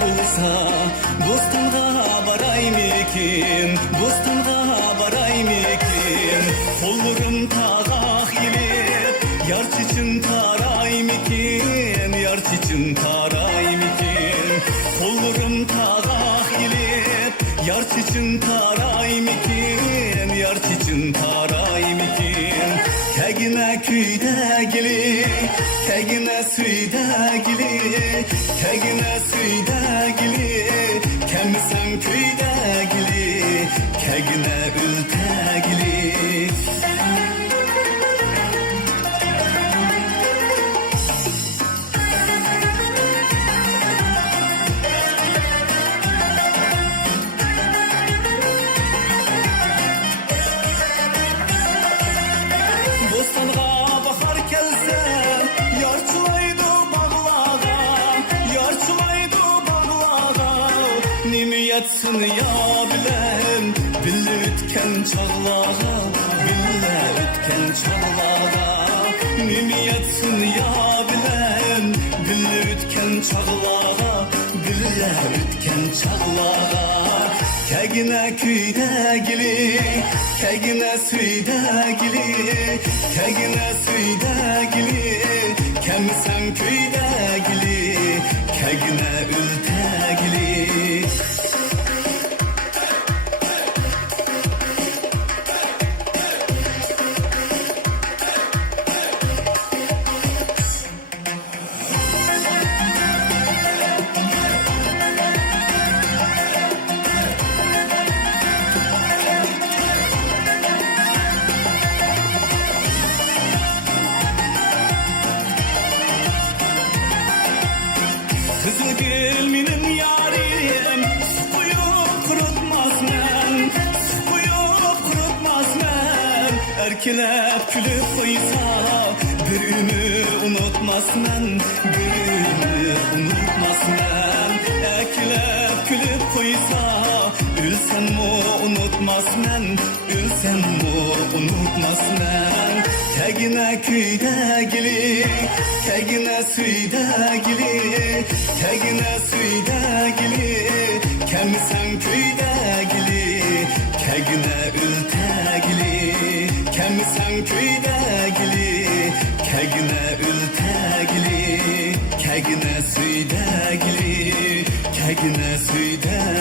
bulsa, dostumda baraymikin, dostumda baraymikin. Kollarım tağak ilip, yar çiçin taraymikin, yar çiçin taraymikin. Kollarım tağak ilip, yar çiçin taraymikin, yar çiçin taraymikin. Kegine küyde gili, kegine suyda gili, kegine suyda gili, kemsen küyde gili, kegine ülte gili. Bostanğa bahar gelse, yarçılaydı bağlağa, yarçılaydı bağlağa. Nimiyetsin ya bilen, bille ütken çağlağa, bille ütken çağlağa. Nimiyetsin ya bilen, bille ütken çağlağa, bille ütken çağlağa. Kegine küyde gili, kegine suyda gili, kegine suyda gili, kemsen küyde gili, kegine ülte gili. Kızılgül minin yarim, sıkıyıp kurutmaz men, sıkıyıp kurutmaz men. Erkelep külüp koysa, birimi unutmaz men, birimi unutmaz men. Erkelep külüp koysa, ülsen mu unutmaz men, ülsen mu unutmaz men. Kegine küyde gili, kegine suyda gili, kegine suyda gili, kemsen küyde gili, kegine ülte gili, kemsen küyde gili, kegine ülte gili, kegine suyda gili, kegine suyda